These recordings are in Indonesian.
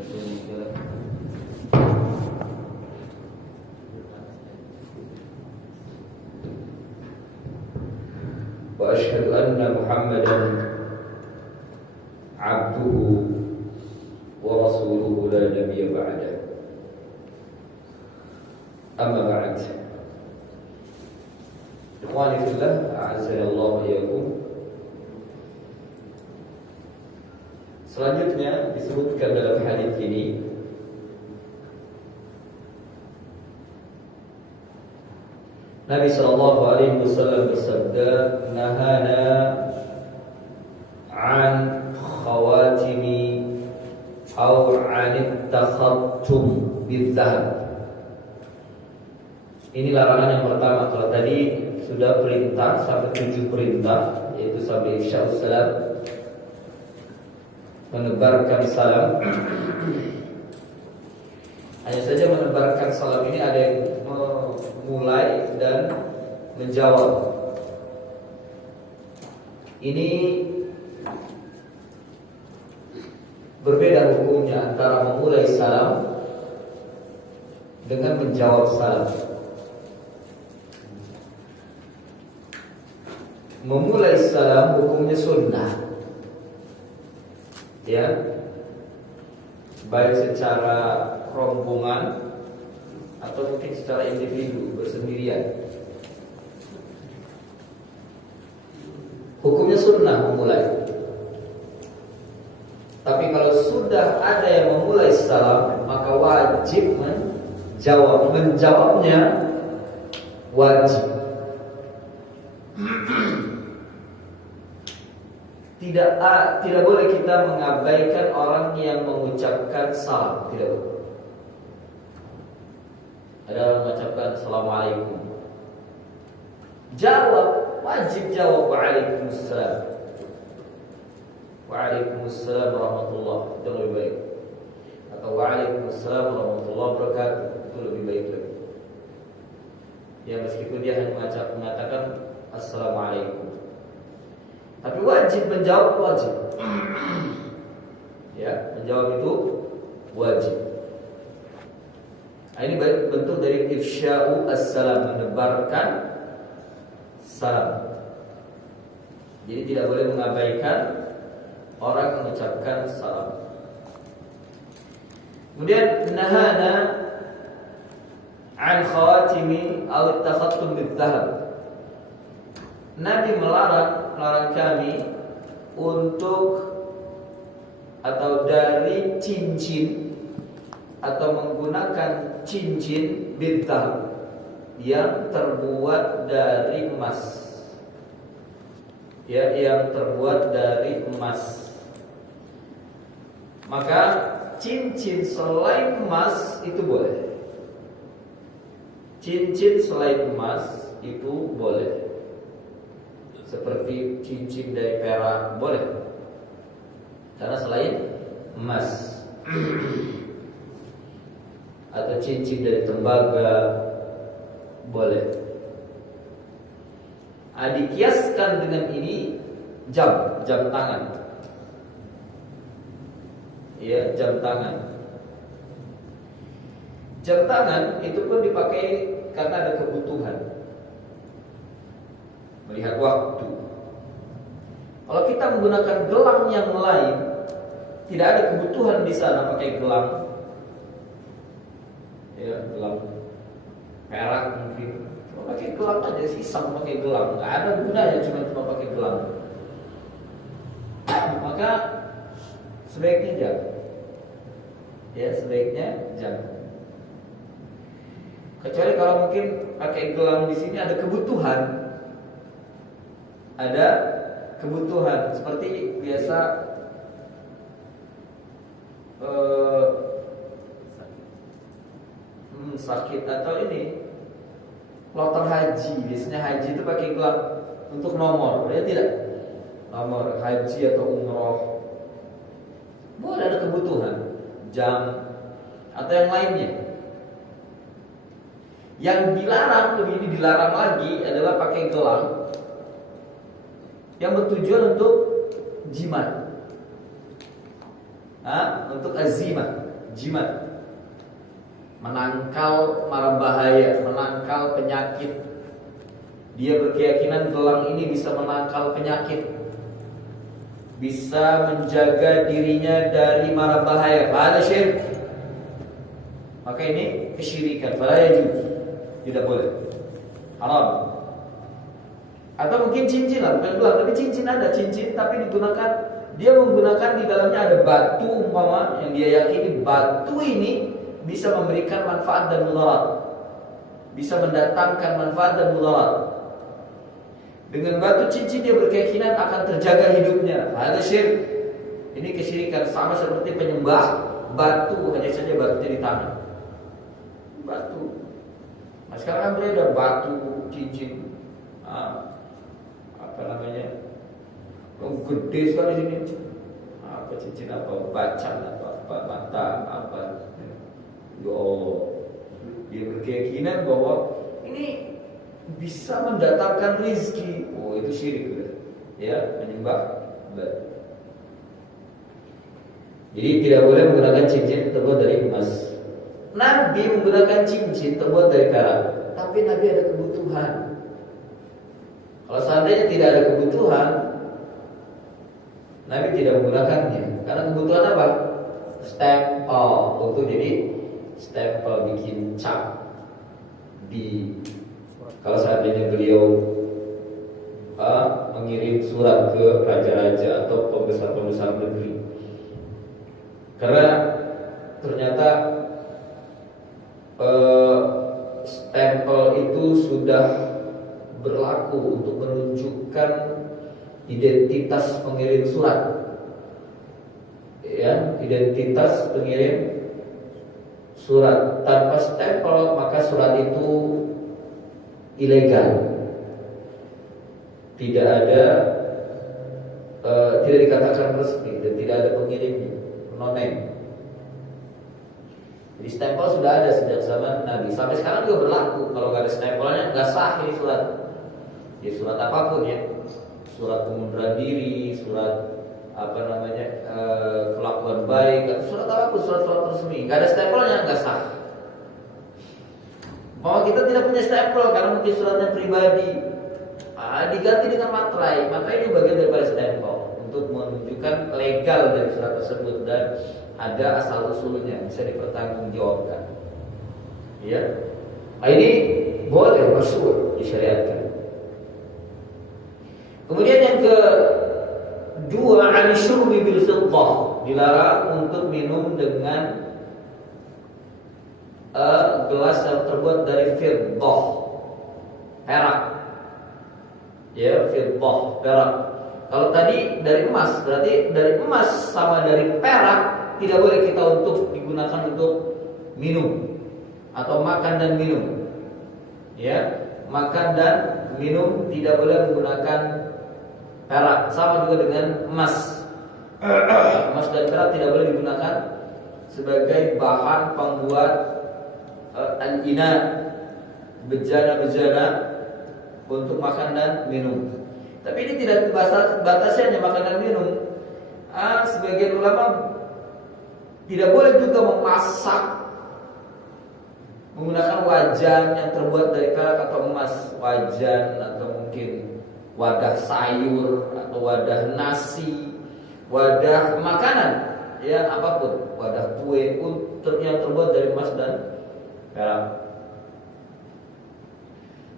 شريك له وأشهد أن محمدا عبده ورسوله لا نبي بعده أما بعد إخواني في الله أعزني الله وإياكم. Selanjutnya disebutkan dalam hadis ini Nabi sallallahu alaihi wasallam bersabda, "Nahana an khawatimi aw an takhattum bidzahab." Ini larangan yang pertama. Kalau tadi sudah perintah sampai 7 perintah, yaitu sampai ifsya'us salam, menebarkan salam. Hanya saja menebarkan salam ini ada yang memulai dan menjawab. Ini berbeda hukumnya antara memulai salam dengan menjawab salam. Memulai salam hukumnya sunnah, ya, baik secara rombongan atau mungkin secara individu bersendirian. Hukumnya sunnah memulai. Tapi kalau sudah ada yang memulai salam, maka wajib menjawab. Menjawabnya wajib. Tidak boleh kita mengabaikan orang yang mengucapkan salam. Tidak boleh. Ada orang mengucapkan assalamualaikum, jawab, wajib jawab waalaikumsalam. Waalaikumsalam warahmatullahi, itu lebih baik. Atau waalaikumsalam warahmatullahi wabarakatuh, itu lebih baik lagi. Ya, meskipun dia hanya mengatakan assalamualaikum, tapi wajib menjawab, wajib. Ya, menjawab itu wajib. Ini bentuk dari ifsya'u as-salam, menebarkan salam. Jadi tidak boleh mengabaikan orang mengucapkan salam. Kemudian nahana an khawatimi aw takhattum bidzahab. Nabi melarang kami untuk atau dari cincin atau menggunakan cincin bintang yang terbuat dari emas. Ya, yang terbuat dari emas. Maka cincin selain emas itu boleh. Cincin selain emas itu boleh. Seperti cincin dari perak boleh. Karena selain emas. Atau cincin dari tembaga boleh. Dikiaskan dengan ini jam tangan. Ya, jam tangan. Jam tangan itu pun dipakai karena ada kebutuhan. Melihat waktu. Kalau kita menggunakan gelang yang lain, tidak ada kebutuhan di sana pakai gelang. Ya, gelang perak mungkin. Cuma pakai gelang aja, sisam pakai gelang. Nggak ada gunanya cuma pakai gelang. Maka sebaiknya jangan. Ya, sebaiknya jangan. Kecuali kalau mungkin pakai gelang di sini ada kebutuhan. Ada kebutuhan seperti biasa sakit atau ini kloter haji. Biasanya haji itu pakai gelang untuk nomor, ya tidak? Nomor haji atau umroh. Boleh ada kebutuhan, jam atau yang lainnya. Yang dilarang, lebih ini dilarang lagi adalah pakai gelang yang bertujuan untuk jimat, untuk azimah. jimat, menangkal mara bahaya, menangkal penyakit. Dia berkeyakinan gelang ini bisa menangkal penyakit, bisa menjaga dirinya dari mara bahaya. Ada syirik. Maka ini kesyirikan. Fala yajuz. Tidak boleh. Haram. Atau mungkin cincin lah, bukan gelang, tapi cincin ada cincin, tapi digunakan, dia menggunakan di dalamnya ada batu umpama yang dia yakini batu ini bisa memberikan manfaat dan mudarat, bisa mendatangkan manfaat dan mudarat. Dengan batu cincin dia berkeyakinan akan terjaga hidupnya. Ada syirik. Ini kesyirikan, sama seperti penyembah batu, hanya saja batunya di tangan. Batu. Nah, sekarang kan beredar batu cincin. Apa namanya? Oh, gede sekali sini. Apa cincin apa? Bacan apa mata apa? Ya Allah. Dia berkeyakinan bahwa ini bisa mendatangkan rizki. Oh, itu syirik, ya, menyembah batu. Jadi tidak boleh menggunakan cincin terbuat dari emas. Nabi menggunakan cincin terbuat dari perak, tapi Nabi ada kebutuhan. Kalau seandainya tidak ada kebutuhan, Nabi tidak menggunakannya. Karena kebutuhan apa? Stempel, untuk jadi stempel, bikin cap di. Kalau seandainya beliau mengirim surat ke raja-raja atau pembesar-pembesar negeri, karena ternyata stempel itu sudah berlaku untuk menunjukkan identitas pengirim surat, ya, identitas pengirim surat. Tanpa stempel maka surat itu ilegal, tidak ada, tidak dikatakan resmi dan tidak ada pengirimnya, non-name. Jadi stempel sudah ada sejak zaman Nabi, sampai sekarang juga berlaku. Kalau nggak ada stempelnya nggak sah ini surat. Ya surat apapun ya, surat pengunduran diri, surat apa namanya, kelakuan baik, atau surat apapun, surat-surat resmi, nggak ada stempelnya nggak sah. Bahwa kita tidak punya stempel karena mungkin suratnya pribadi, diganti dengan materai, maka ini bagian daripada stempel untuk menunjukkan legal dari surat tersebut dan ada asal usulnya, bisa dipertanggungjawabkan. Ya, ini boleh masuk disyariatkan. Kemudian yang kedua, al-syurbi bil fiddah, dilarang untuk minum dengan gelas yang terbuat dari fiddah, perak. Ya, fiddah, perak. Kalau tadi dari emas, berarti dari emas sama dari perak tidak boleh kita untuk digunakan untuk minum atau makan dan minum. Ya, makan dan minum tidak boleh menggunakan perak. Sama juga dengan emas. Emas dan perak tidak boleh digunakan sebagai bahan pembuat al-ina, bejana-bejana untuk makan dan minum. Tapi ini tidak batasnya hanya makan dan minum. Sebagian ulama tidak boleh juga memasak menggunakan wajan yang terbuat dari perak atau emas. Wajan atau mungkin wadah sayur atau wadah nasi, wadah makanan, ya apapun, wadah kue yang terbuat dari emas dan perak.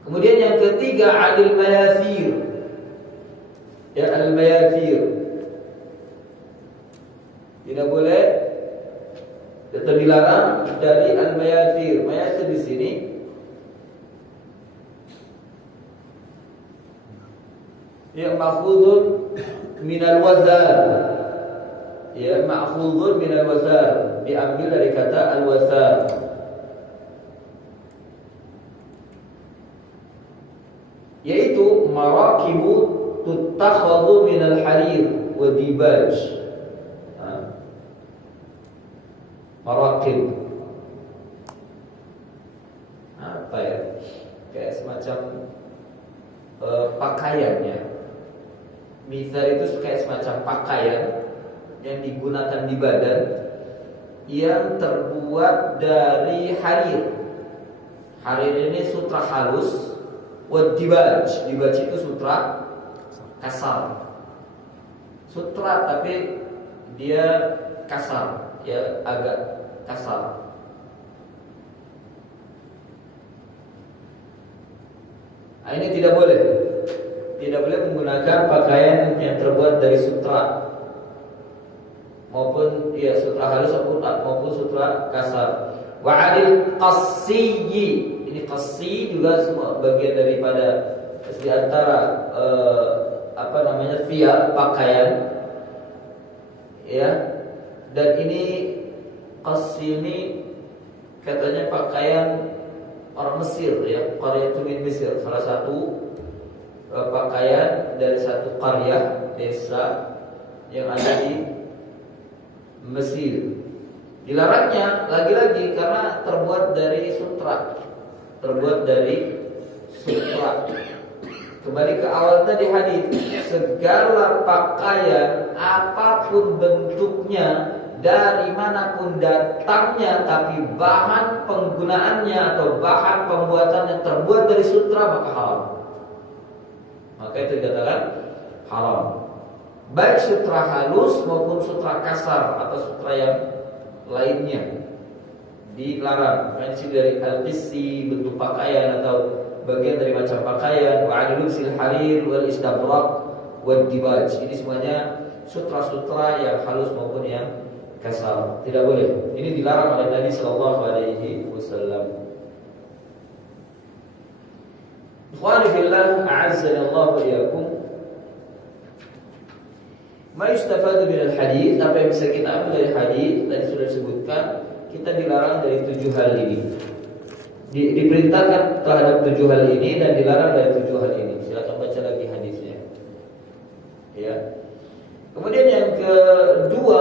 Kemudian yang ketiga, adil mayathir. Ya, al-mayathir tidak boleh atau dilarang dari al-mayathir. Mayathir di sini ya ma'khudun minal wazar. Ya, ma'khudun minal wazar, diambil dari kata al-wazar. Yaitu marakibu tuttakhadhu minal harir wa dibaj. Marakib apa ya, kayak semacam pakaiannya. Mizar itu kayak semacam pakaian yang digunakan di badan, yang terbuat dari harir. Harir ini sutra halus. Wadibaj, dibaj itu sutra kasar. Sutra tapi dia kasar, ya agak kasar. Nah, ini tidak boleh menggunakan pakaian yang terbuat dari sutra maupun ya sutra halus maupun sutra kasar. Wa 'alil qassiyyi, ini qassi juga semua bagian daripada di antara fiat pakaian, ya. Dan ini qassi ini katanya pakaian orang Mesir, ya, qarya min Mesir, salah satu pakaian dari satu qarya desa yang ada di Mesir. Dilarangnya lagi-lagi karena terbuat dari sutra. Kembali ke awal tadi hadis, segala pakaian apapun bentuknya, dari manapun datangnya, tapi bahan penggunaannya atau bahan pembuatannya terbuat dari sutra, maka haram. Maka itu dikatakan haram. Baik sutra halus maupun sutra kasar atau sutra yang lainnya dilarang. Prinsip dari al-qissi, bentuk pakaian atau bagian dari macam pakaian, wa 'alil harir wal istabrak wad dibaj. Ini semuanya sutra-sutra yang halus maupun yang kasar, tidak boleh. Ini dilarang oleh Nabi sallallahu alaihi wasallam. Ikhwani fillah, a'azzani Allah wa iyyakum. Ma yustafadu min al-hadits, apa yang bisa kita ambil dari hadis tadi sudah disebutkan, kita dilarang dari 7 hal ini. Diperintahkan terhadap 7 hal ini dan dilarang dari 7 hal ini. Silakan baca lagi hadisnya. Ya. Kemudian yang kedua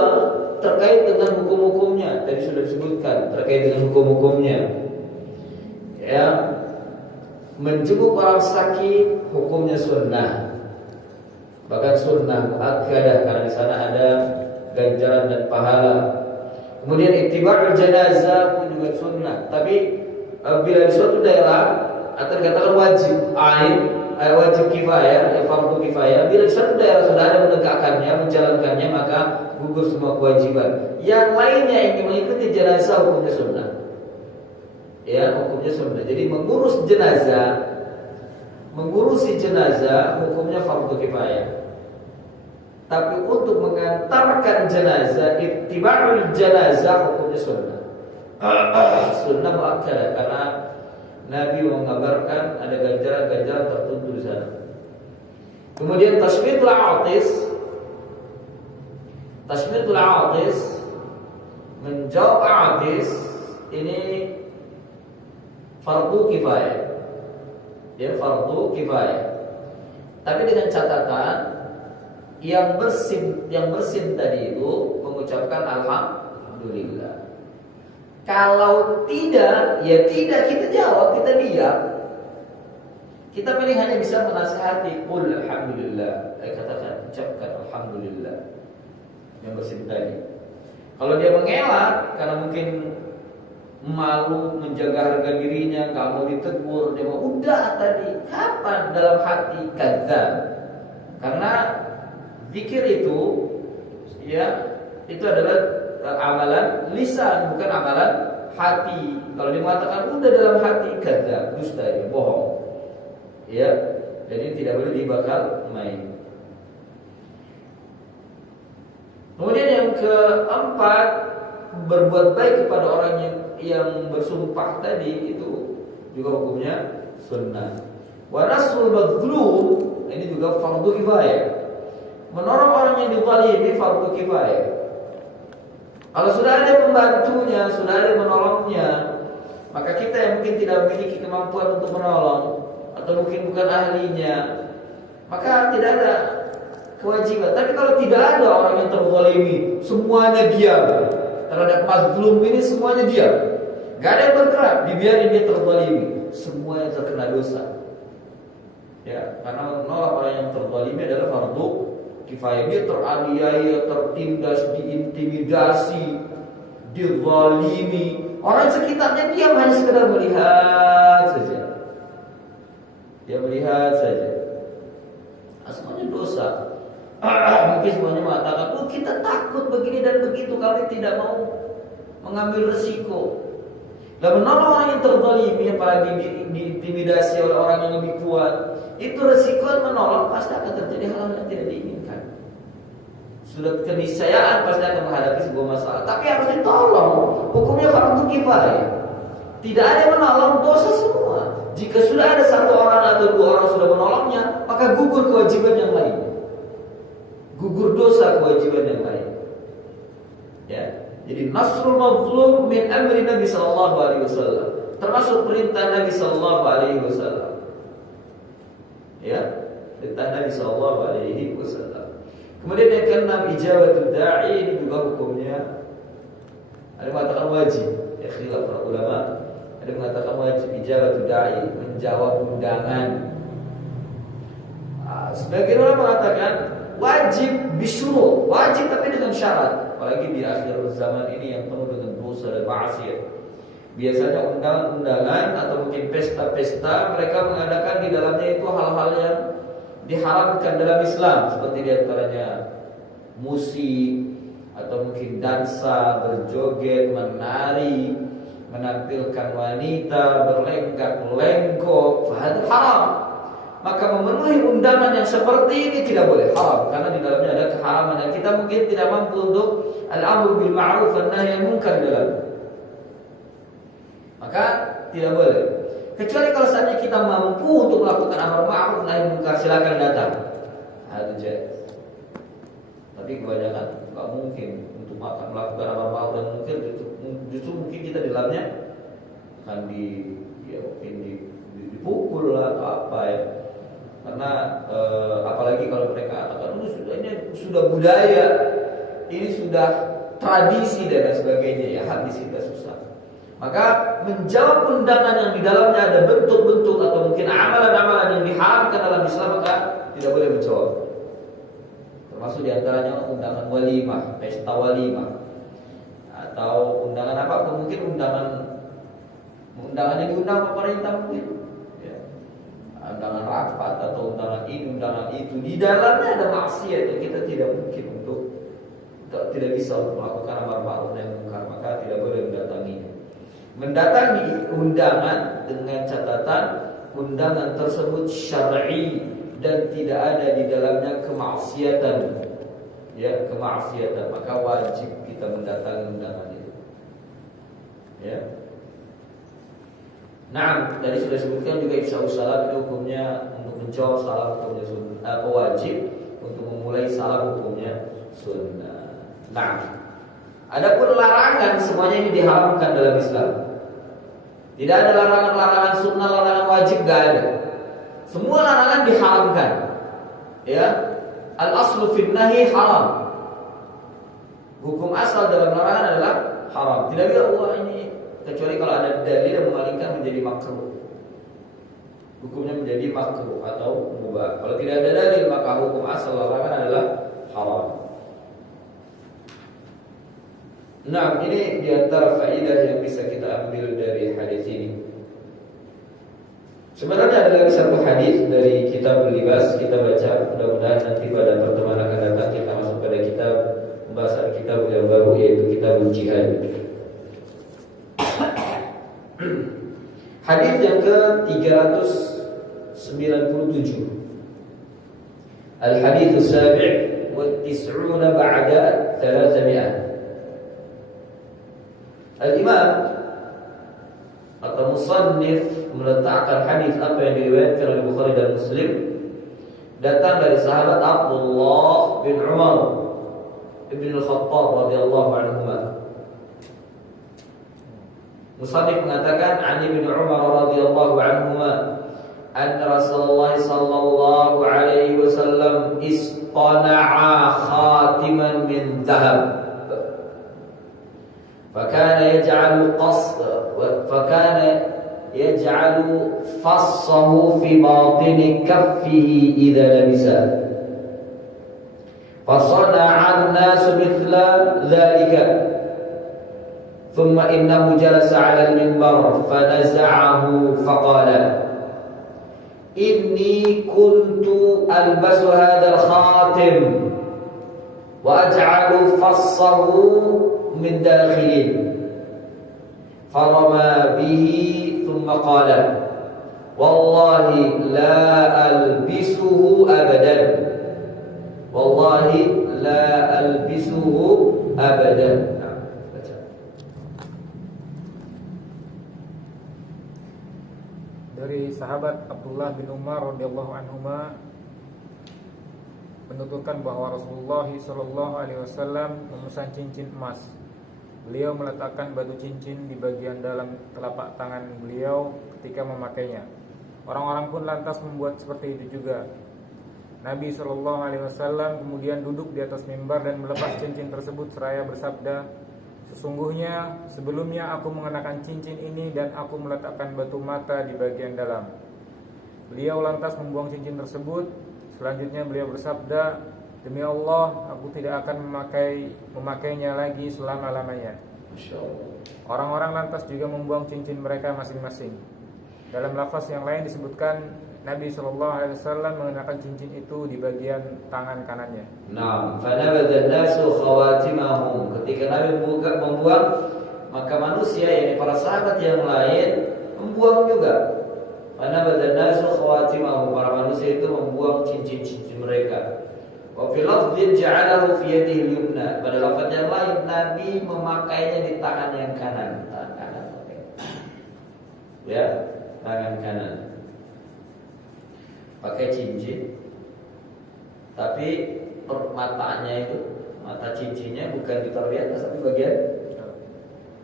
terkait dengan hukum-hukumnya, tadi sudah disebutkan terkait dengan hukum-hukumnya. Ya. Menjenguk orang sakit hukumnya sunnah. Bahkan sunnah muakkadah karena di sana ada ganjaran dan pahala. Kemudian ittiba'ul janazah pun juga sunnah. Tapi bila di suatu daerah atau dikatakan wajib wajib kifayah, fardu kifayah, bila di suatu daerah sudah ada menegakkannya, menjalankannya, maka gugur semua kewajiban. Yang lainnya ingin mengikuti jenazah hukumnya sunnah. Ya, hukumnya sunnah. Jadi mengurusi jenazah hukumnya fardu kifayah. Tapi untuk mengantarkan jenazah, ittiba'ul janazah hukumnya sunnah. Sunnah muakkadah karena Nabi mengabarkan ada ganjaran-ganjaran tertentu di sana. Kemudian tashmitul atis, menjawab atis ini fardu kifayah. Ya, fardu kifayah. Tapi dengan catatan yang bersin tadi itu mengucapkan alhamdulillah. Kalau tidak, ya tidak, kita jawab, kita diam. Kita paling hanya bisa menasihati, qul alhamdulillah. Katakan, ucapkan alhamdulillah. Yang bersin tadi. Kalau dia mengelak karena mungkin malu, menjaga harga dirinya, nggak mau ditegur, dia mau udah tadi. Kapan dalam hati kadzdzab? Karena zikir itu, ya, itu adalah amalan lisan, bukan amalan hati. Kalau dia mengatakan udah dalam hati, kadzdzab, dusta, dia bohong. Ya, jadi tidak boleh dibakal main. Kemudian yang keempat, berbuat baik kepada orang yang bersumpah tadi itu juga hukumnya sunnah. Wa nasrul mazlum, ini juga fardu kifayah. Menolong orang yang dizalimi fardu kifayah. Kalau sudah ada pembantunya, sudah ada menolongnya, maka kita yang mungkin tidak memiliki kemampuan untuk menolong atau mungkin bukan ahlinya, maka tidak ada kewajiban. Tapi kalau tidak ada orang yang terzalimi, semuanya diam terhadap mazlum ini, semuanya diam, gak ada yang bergerak, dibiarin dia terzalimi, semuanya terkena dosa. Ya, karena menolong orang yang terzalimi adalah fardu kifayah. Dia teraniaya, tertindas, diintimidasi, dizalimi. Orang sekitarnya diam, hanya sekedar melihat saja. Dia melihat saja. Semuanya dosa. Mungkin semuanya mengatakan, oh kita takut begini dan begitu, kami tidak mau mengambil resiko. Dan menolong orang yang terzalimi, apalagi diintimidasi oleh orang yang lebih kuat, itu resiko menolong pasti akan terjadi hal-hal yang tidak diinginkan. Sudah keniscayaan pasti akan menghadapi sebuah masalah, tapi harus ditolong. Hukumnya fardu kifayah. Tidak ada yang menolong, dosa semua. Jika sudah ada satu orang atau dua orang sudah menolongnya, maka gugur kewajiban yang lain. Gugur dosa kewajiban yang lain. Ya. Jadi nasrul mazlum min amri Nabi sallallahu alaihi wasallam. Termasuk perintah Nabi sallallahu alaihi wasallam. Ya, perintah Nabi sallallahu alaihi wasallam. Kemudian yang keenam, ijabatul da'i, ini juga hukumnya ada yang mengatakan wajib. Ya, khilaf para ulama. Ada yang mengatakan wajib ijabatul da'i, menjawab undangan. Sebagian orang mengatakan wajib bisyuru, wajib tapi dengan syarat. Apalagi di akhir zaman ini yang penuh dengan dosa dan maksiat. Biasanya undangan-undangan atau mungkin pesta-pesta mereka mengadakan di dalamnya itu hal-hal yang diharamkan dalam Islam, seperti diantaranya musik atau mungkin dansa, berjoget, menari, menampilkan wanita, berlenggak-lenggok, itu haram. Maka memenuhi undangan yang seperti ini tidak boleh, haram, karena di dalamnya ada keharaman dan kita mungkin tidak mampu untuk al-amru bil ma'ruf wan nahy anil munkar dalam. Maka tidak boleh. Kecuali kalau saatnya kita mampu untuk melakukan amar ma'ruf nahi munkar, silakan datang. Itu jaiz. Tapi kebanyakan enggak mungkin untuk melakukan amar ma'ruf dan munkar, justru mungkin kita di dalamnya akan mungkin dipukul lah atau apa ya. Karena apalagi kalau mereka katakan ini sudah budaya, ini sudah tradisi dan lain sebagainya, ya hadis kita susah. Maka menjawab undangan yang di dalamnya ada bentuk-bentuk atau mungkin amalan-amalan yang diharamkan dalam Islam, maka tidak boleh menjawab. Termasuk diantaranya undangan walimah, pesta walimah, atau undangan apa, mungkin undangan yang diundang pemerintah mungkin. Undangan rapat atau undangan ini, undangan itu, di dalamnya ada maksiat yang kita tidak mungkin untuk tidak bisa untuk melakukan amar ma'ruf nahi munkar, maka tidak boleh mendatanginya. Mendatangi undangan dengan catatan undangan tersebut syar'i dan tidak ada di dalamnya kemaksiatan, ya kemaksiatan, maka wajib kita mendatangi undangan itu. Ya. Nah, tadi sudah disebutkan juga ifsya'us salam itu hukumnya untuk menjawab salam hukumnya sunnah, wajib, untuk memulai salam hukumnya sunnah. Nah, adapun larangan semuanya ini diharamkan dalam Islam. Tidak ada larangan-larangan sunnah, larangan wajib, gak ada. Semua larangan diharamkan. Ya, al-aslu fin nahi haram. Hukum asal dalam larangan adalah haram. Tidak bisa ini kecuali kalau ada dalil yang mengalihkan menjadi makruh, hukumnya menjadi makruh atau mubah. Kalau tidak ada dalil, maka hukum asal larangan adalah haram. Nah, ini diantara faedah yang bisa kita ambil dari hadis ini. Sebenarnya ada lagi satu hadis dari kitab libas, kita baca. Mudah-mudahan nanti pada pertemuan akan datang kita masuk pada kitab pembahasan kitab yang baru, yaitu kitab jihad. Hadis yang ke-397. Al-hadits as-sabi' wa 90 ba'da 300. Al-Imam atau musannif meletakkan hadis apa yang diriwayatkan oleh Bukhari dan Muslim datang dari sahabat Abdullah bin Umar ibn al-Khattab radhiyallahu anhuma. Musannif mengatakan an Ibnu Umar radhiyallahu anhuma anna Rasulullah sallallahu alaihi wasallam istana'a khatiman min dhahab fakana yaj'alu fassahu fi batini kaffihi idza labisa fasana'a an-nas mithla dhalika ثم إنه جلس على المنبر فنزعه فقال إني كنت ألبس هذا الخاتم وأجعل فصه من داخل فرمى به ثم قال والله لا ألبسه أبدا والله لا ألبسه أبدا. Dari sahabat Abdullah bin Umar radhiyallahu anhuma menuturkan bahwa Rasulullah sallallahu alaihi wasallam memesan cincin emas. Beliau meletakkan batu cincin di bagian dalam telapak tangan beliau ketika memakainya. Orang-orang pun lantas membuat seperti itu juga. Nabi sallallahu alaihi wasallam kemudian duduk di atas mimbar dan melepas cincin tersebut seraya bersabda, sesungguhnya sebelumnya aku mengenakan cincin ini dan aku meletakkan batu mata di bagian dalam. Beliau lantas membuang cincin tersebut. Selanjutnya beliau bersabda, demi Allah, aku tidak akan memakainya lagi selama-lamanya. Orang-orang lantas juga membuang cincin mereka masing-masing. Dalam lafaz yang lain disebutkan Nabi SAW mengenakan cincin itu di bagian tangan kanannya. Nah, fanabadha an-nasu khawatimahum. Ketika Nabi membuang, maka manusia, yakni para sahabat yang lain membuang juga. Fanabadha an-nasu khawatimahum. Para manusia itu membuang cincin-cincin mereka. Wa fi lafdhin ja'alahu fi yadihi al-yumna. Pada lafaz yang lain Nabi memakainya di tangan yang kanan. Tangan kanan. Ya, tangan kanan. Pakai cincin, tapi matanya itu, mata cincinnya bukan ditaruh di atas, tapi bagian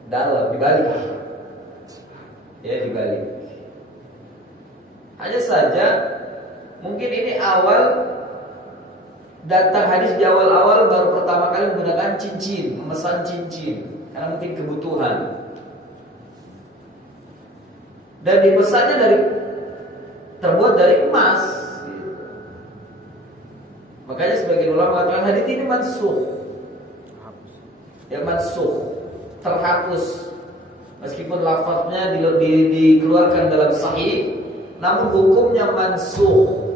dalam, dibalik. Ya, dibalik. Hanya saja mungkin ini awal datang hadis di awal-awal baru pertama kali menggunakan cincin, memesan cincin karena mungkin kebutuhan. Dan dipesannya terbuat dari emas. Makanya sebagian ulama mengatakan hadis ini mansukh. Ya, mansukh, terhapus. Meskipun lafaznya dikeluarkan dalam sahih, namun hukumnya mansukh.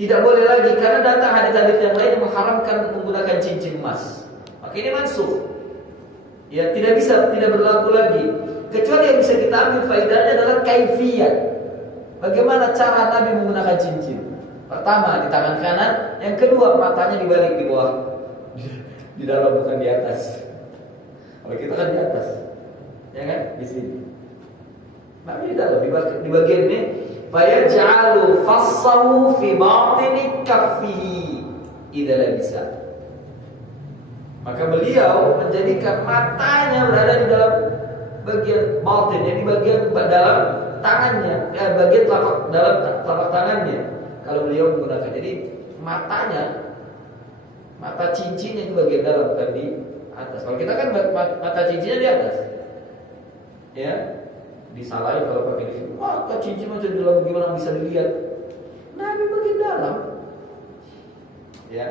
Tidak boleh lagi karena datang hadis-hadis yang lain yang mengharamkan menggunakan cincin emas. Maka ini mansukh. Ya, tidak berlaku lagi. Kecuali yang bisa kita ambil faedahnya adalah kaifiyat. Bagaimana cara Nabi menggunakan cincin? Pertama di tangan kanan, yang kedua matanya dibalik di bawah, di dalam bukan di atas. Kalau kita kan di atas, ya kan? Di sini. Nabi di dalam di bagian ini, fayaj'alu fassahu fi batini kaffihi idza bisa. Maka beliau menjadikan matanya berada di dalam bagian batin, jadi bagian dalam tangannya, ya, bagian telapak tangannya. Kalau beliau menggunakan, jadi mata cincinnya itu bagian dalam, bukan di atas. Kalau kita kan mata cincinnya di atas, ya, disalahin kalau pakai di sini. Mata cincin macam dalam, bagaimana bisa dilihat? Nabi bagian dalam, ya.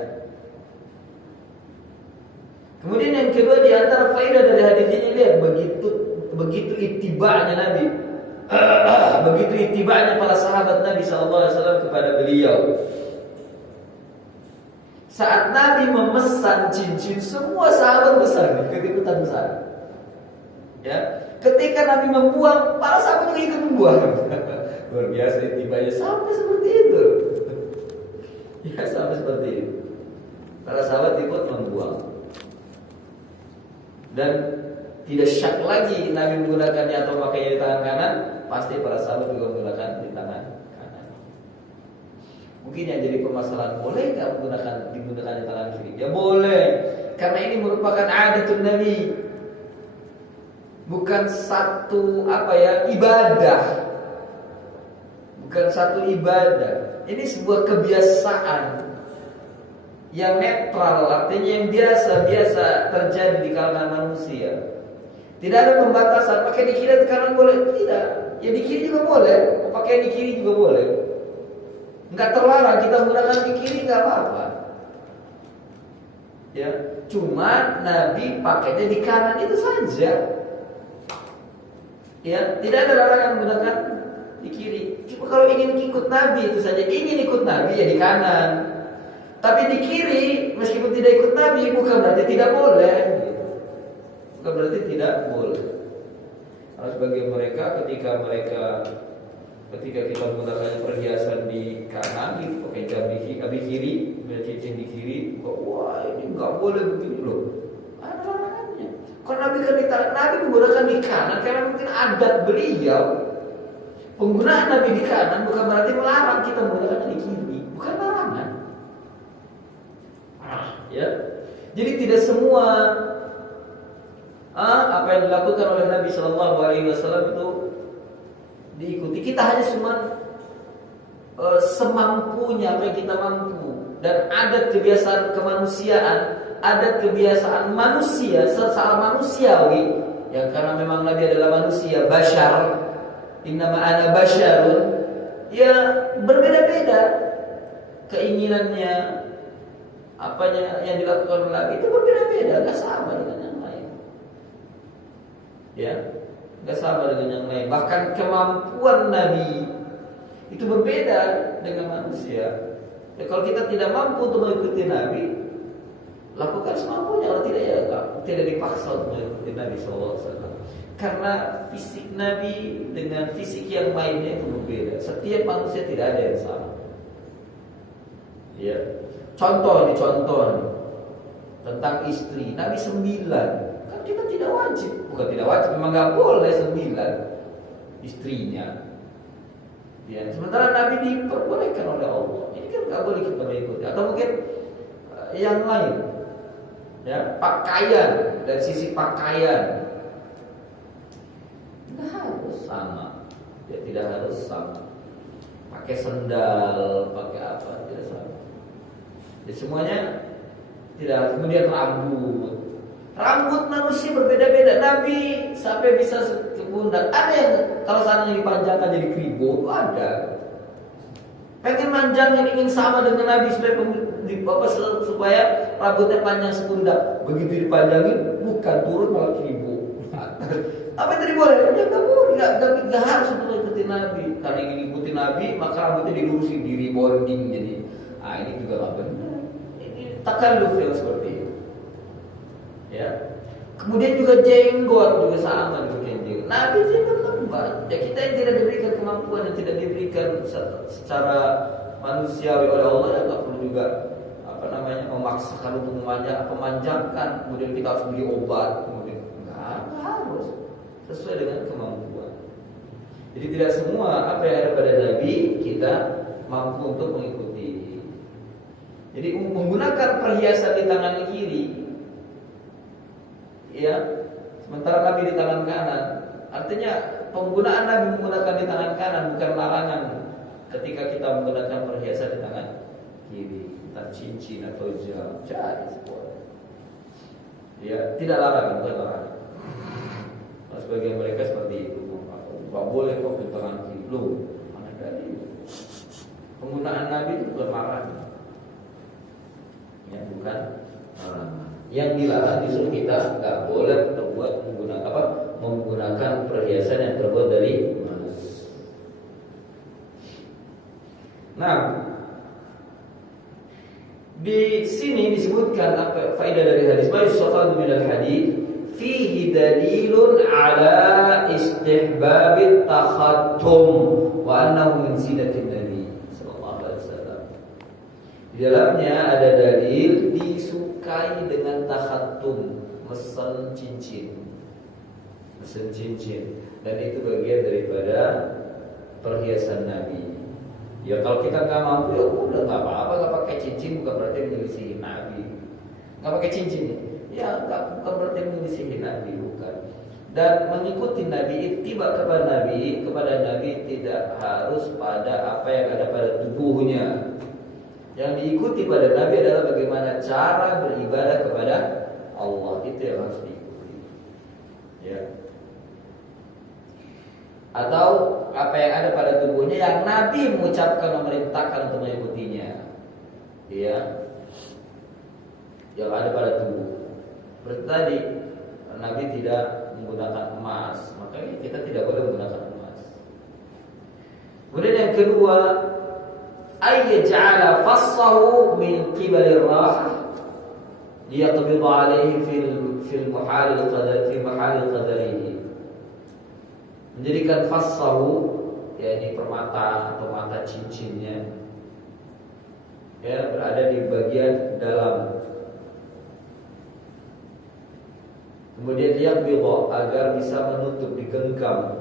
Kemudian yang kedua di antara faedah dari hadis ini, lihat begitu ittiba'nya Nabi. Begitu ittiba'nya para sahabat Nabi SAW kepada beliau. Saat Nabi memesan cincin, semua sahabat besar, ikut-ikutan besar. Ya, ketika Nabi membuang, para sahabat juga ikut membuang. Luar biasa ittiba'nya sampai seperti itu. Ya, sampai seperti itu. Para sahabat ikut membuang. Dan tidak syak lagi Nabi menggunakannya atau makainya di tangan kanan, pasti para sahabat juga menggunakan di tangan kanan. Mungkin yang jadi permasalahan, boleh nggak digunakan di tangan kiri? Ya boleh, karena ini merupakan adatun Nabi, bukan satu ibadah, bukan satu ibadah. Ini sebuah kebiasaan yang netral, artinya yang biasa terjadi di kalangan manusia. Tidak ada pembatasan, pakai di kiri atau kanan boleh? Tidak. Ya di kiri juga boleh, pakai di kiri juga boleh. Enggak terlarang kita menggunakan di kiri, enggak apa-apa. Ya. Cuma Nabi pakainya di kanan itu saja. Ya, tidak ada larangan menggunakan di kiri. Cuma kalau ingin ikut Nabi itu saja, ingin ikut Nabi ya di kanan. Tapi di kiri meskipun tidak ikut Nabi bukan berarti tidak boleh. Bukan berarti tidak boleh. Harus bagi mereka ketika kita menggunakan perhiasan di kanan, gitu, pakai jam di kiri, cincin di kiri, wah ini nggak boleh begini loh. Ada larangannya. Kalau Nabi kan Nabi menggunakan di kanan karena mungkin adat beliau. Penggunaan Nabi di kanan bukan berarti melarang kita menggunakan di kiri, bukan larangan. Ya, jadi tidak semua apa yang dilakukan oleh Nabi Shallallahu Alaihi Wasallam itu diikuti. Kita hanya cuma semampunya apa yang kita mampu. Dan adat kebiasaan kemanusiaan, adat kebiasaan manusia secara manusiawi, yang karena memang Nabi adalah manusia, bashar, innama ana basyarun, ya berbeda-beda keinginannya, apanya yang dilakukan oleh Nabi itu berbeda-beda, nggak sama dengan yang lain. Ya, nggak sama dengan yang lain. Bahkan kemampuan Nabi itu berbeda dengan manusia. Ya, kalau kita tidak mampu untuk mengikuti Nabi, lakukan semampunya. Kalau tidak, ya tidak dipaksa untuk mengikuti Nabi SAW. Karena fisik Nabi dengan fisik yang lainnya itu berbeda. Setiap manusia tidak ada yang sama. Ya, contoh nih tentang istri. Nabi 9. Kan kita tidak wajib. Bukan tidak wajib, memang nggak boleh 9 istrinya. Ya, sementara Nabi diperbolehkan oleh Allah. Ini kan nggak boleh kita mengikuti. Atau mungkin yang lain, ya, pakaian, dari sisi pakaian tidak harus sama. Ya, tidak harus sama. Pakai sendal, pakai apa, tidak sama. Ya, semuanya tidak. Kemudian rambut manusia berbeda-beda. Nabi sampai bisa ke pundak. Ada yang kalau seandainya dipanjangkan jadi kribo, ada. Pengen manjang yang ingin sama dengan Nabi supaya rambutnya panjang sepundak. Begitu dipanjangin, bukan turun malah kribo. Apa yang tadi boleh? Ya nggak boleh. Nggak harus untuk mengikuti Nabi. Karena ingin ikuti Nabi, maka rambutnya dilurusin, di rebonding jadi. Ini juga nggak benar. Ini takalluf yang seperti itu. Ya. Kemudian juga jenggot juga sama dengan jenggot. Nabi jenggot lebat. Ya, kita yang tidak diberikan kemampuan, yang tidak diberikan secara manusiawi oleh Allah, ya nggak perlu juga memaksakan untuk memanjangkan. Kemudian kita harus beli obat. Kemudian nggak harus, sesuai dengan kemampuan. Jadi tidak semua apa yang ada pada Nabi kita mampu untuk mengikuti. Jadi menggunakan perhiasan di tangan kiri, ya, sementara Nabi di tangan kanan. Artinya penggunaan Nabi menggunakan di tangan kanan bukan larangan ketika kita menggunakan perhiasan di tangan kiri, entah cincin atau jam, jadi boleh. Ya, tidak larangan, bukan larangan. Nah, sebagian mereka seperti itu. Nggak boleh kok di tangan kiri. Loh, mana dari penggunaan Nabi itu bukan larangan. Ya, bukan larangan. Yang dilarang justru kita nggak boleh menggunakan perhiasan yang terbuat dari emas. Nah, di sini disebutkan apa faedah dari hadis. Ma yustafadu minal hadis fihi dalilun ala istihbabit takhattum wa annahu min zinatin nabi sallallahu alaihi wasallam. Di dalamnya ada dalil disukai dengan takhattum, mesen cincin, dan itu bagian daripada perhiasan Nabi. Ya kalau kita nggak mampu, ya udah nggak apa-apa, nggak pakai cincin bukan berarti menyelisihi Nabi. Nggak pakai cincin, ya bukan berarti menyelisihi Nabi, bukan. Dan mengikuti Nabi, ittiba kepada Nabi tidak harus pada apa yang ada pada tubuhnya. Yang diikuti pada Nabi adalah bagaimana cara beribadah kepada Allah, itu yang harus diikuti. Ya. Atau apa yang ada pada tubuhnya yang Nabi mengucapkan, memerintahkan untuk mengikutinya. Ya. Yang ada pada tubuh. Seperti tadi Nabi tidak menggunakan emas, makanya kita tidak boleh menggunakan emas. Kemudian yang kedua, ayyaj'ala fassahu min qibali rahah liyaqbid alayhi fil mahal al-qadari. Menjadikan fassahu, yakni permata atau mata cincinnya, ya, berada di bagian dalam. Kemudian yaqbid, agar bisa menutup, digenggam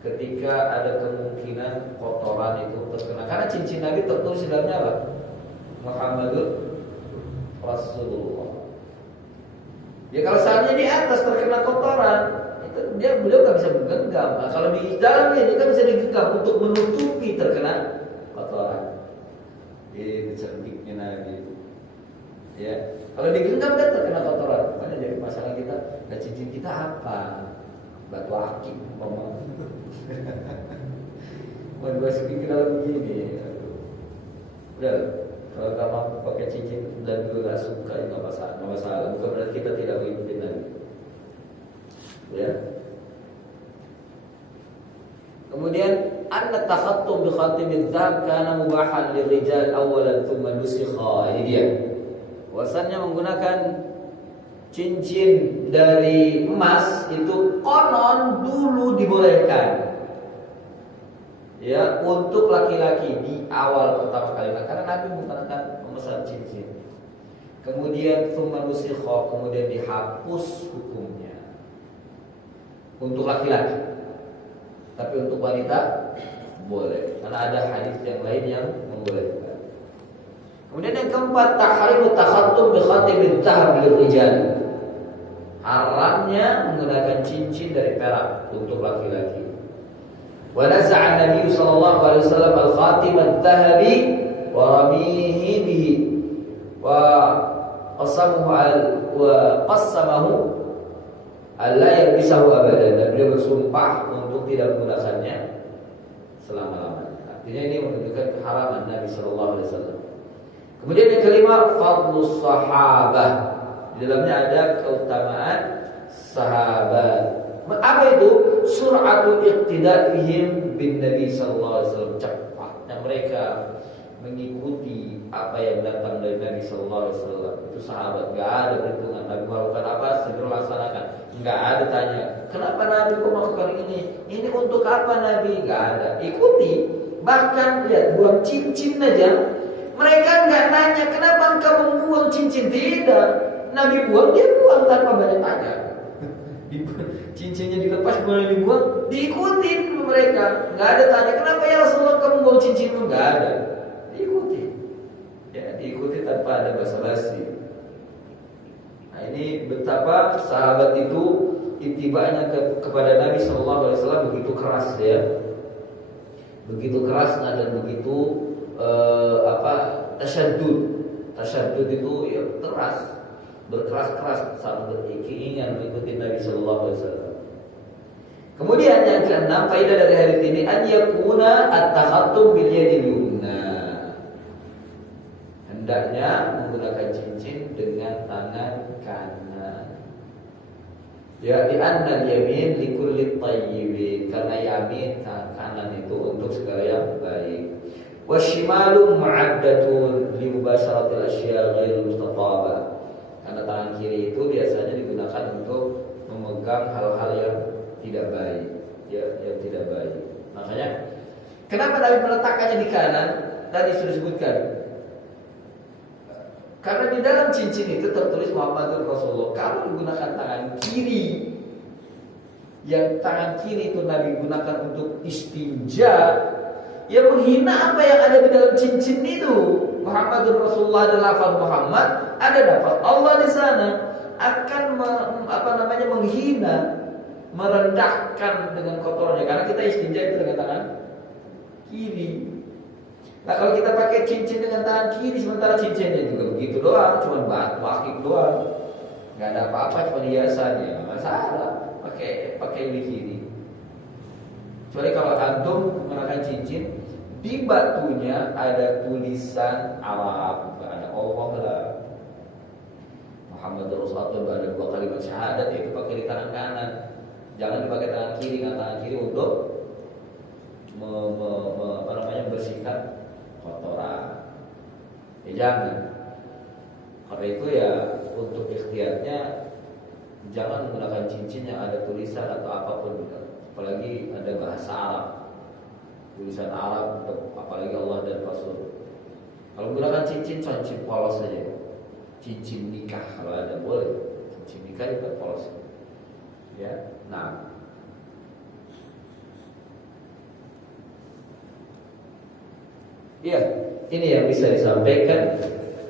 ketika ada kemungkinan kotoran itu terkena. Karena cincin Nabi tertulis di dalamnya apa? Muhammadur Rasulullah. Ya kalau seandainya di atas terkena kotoran, itu beliau nggak bisa menggenggam. Nah, kalau di dalamnya dia kan bisa digenggam untuk menutupi terkena kotoran. Itu cerdiknya Nabi. Ya, kalau digenggam kan terkena kotoran. Makanya jadi masalah kita, nah cincin kita apa? Batu akik, umpama. Mau dimasukin ke dalam begini. Udah, kalau kamu pakai cincin dan juga gak suka, itu nggak masalah. Bukan berarti kita tidak mengikuti Nabi. Ya. Kemudian anna takhattum bi khatimidz dzahab kana mubahan lirijal awalan thumma nusikha. Ini dia. Wasannya menggunakan cincin dari emas itu konon dulu dibolehkan, ya, untuk laki-laki di awal pertama kali, karena Nabi menggunakan memesan cincin. Kemudian thumma nusikha, kemudian dihapus hukumnya untuk laki-laki, tapi untuk wanita boleh, karena ada hadis yang lain yang membolehkan. Kemudian yang keempat, tahrimu takhattum bi khatimid dzahab lirijal. Haramnya menggunakan cincin dari perak untuk laki-laki. Wa naza'a Nabi sallallahu alaihi wasallam al-khatim adh-dhahabi wa ramihi bihi wa qassamahu alla yalbisahu abadan. Dan beliau bersumpah untuk tidak menggunakannya selama-lamanya. Artinya ini menunjukkan keharaman Nabi sallallahu alaihi wasallam. Kemudian yang kelima, fadlus sahabah. Di dalamnya ada keutamaan sahabat. Apa itu? Sur'atu iqtida'ihim bin Nabi sallallahu alaihi wasallam. Cepatnya mereka mengikuti apa yang datang dari Nabi sallallahu alaihi wasallam. Itu sahabat, enggak ada perhitungan Nabi melakukan apa segera laksanakan. Enggak ada tanya, "Kenapa Nabi kok melakukan ini? Ini untuk apa Nabi?" Enggak ada. Ikuti. Bahkan lihat, buang cincin aja. Mereka enggak nanya, "Kenapa engkau membuang cincin?" Tidak. Nabi buang, dia buang tanpa banyak tanya. Cincinnya dilepas, kemudian dibuang, diikutin mereka. Nggak ada tanya, "Kenapa ya Rasulullah kamu buang cincinmu?" Nggak ada. Diikuti. Ya, diikuti tanpa ada basa-basi. Nah, ini betapa sahabat itu itibanya kepada Nabi Shallallahu Alaihi Wasallam begitu keras, ya. Begitu kerasnya dan begitu tasyadud itu ya keras, berkeras-keras saat berkeinginan mengikuti Nabi Sallallahu Alaihi Wasallam. Kemudian yang keenam, faedah dari hadis ini, an yakuna at-takhattum bil yadil yumna. Hendaknya menggunakan cincin dengan tangan kanan. Ya, di annal yamin likulli tayyibin, karena yamin tangan kanan itu untuk segala yang baik. Washimalu mu'addatun li mubasharatil asya' ghairil mustataba. Karena tangan kiri itu biasanya digunakan untuk memegang hal-hal yang tidak baik, ya, yang tidak baik. Makanya kenapa Nabi meletakkannya di kanan? Tadi sudah disebutkan. Karena di dalam cincin itu tertulis Muhammadur Rasulullah. Kalau digunakan tangan kiri, yang tangan kiri itu Nabi gunakan untuk istinja, ya menghina apa yang ada di dalam cincin itu. Muhammadur Rasulullah ada lafaz Muhammad, ada lafaz Allah di sana, akan menghina, merendahkan dengan kotornya. Karena kita istinja itu dengan tangan kiri. Nah, kalau kita pakai cincin dengan tangan kiri, sementara cincinnya juga begitu doang, cuma batu akik doang, nggak ada apa-apa, cuma hiasan, ya nggak masalah. Pakai di kiri. Kecuali kalau antum menggunakan cincin, di batunya ada tulisan Arab, ada Allah lah, Muhammad Rasulullah, ada 2 kalimat syahadat, yaitu pakai di tangan kanan. Jangan dipakai tangan kiri, karena tangan kiri untuk membersihkan kotoran. Ya jangan. Karena itu ya untuk ikhtiarnya jangan menggunakan cincin yang ada tulisan atau apapun juga. Apalagi ada bahasa Arab, tulisan Arab, apalagi Allah dan Rasul. Kalau menggunakan cincin polos saja. Cincin nikah kalau ada boleh. Cincin nikah juga polos. Ya, nah. Iya, ini yang bisa disampaikan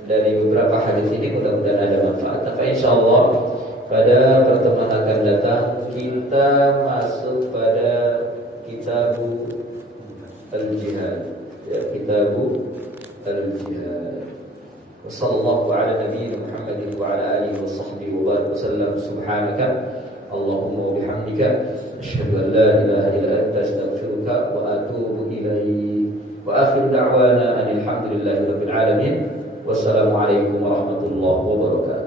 dari beberapa hadis ini, mudah-mudahan ada manfaat. Tapi insya Allah pada pertemuan akan datang kita masuk pada Kitabu Al-Jihad. Ya, Kitabu Al-Jihad. Wassallallahu ala nabiyyina Muhammadin wa ala alihi wa sahbihi wa barik wasallam. Subhanaka Allahumma wa bihamdika asyhadu an la ilaha illa anta astaghfiruka wa atubu ilaik. Wa akhiru da'wana alhamdulillahi rabbil alamin. Wassalamualaikum warahmatullahi wabarakatuh.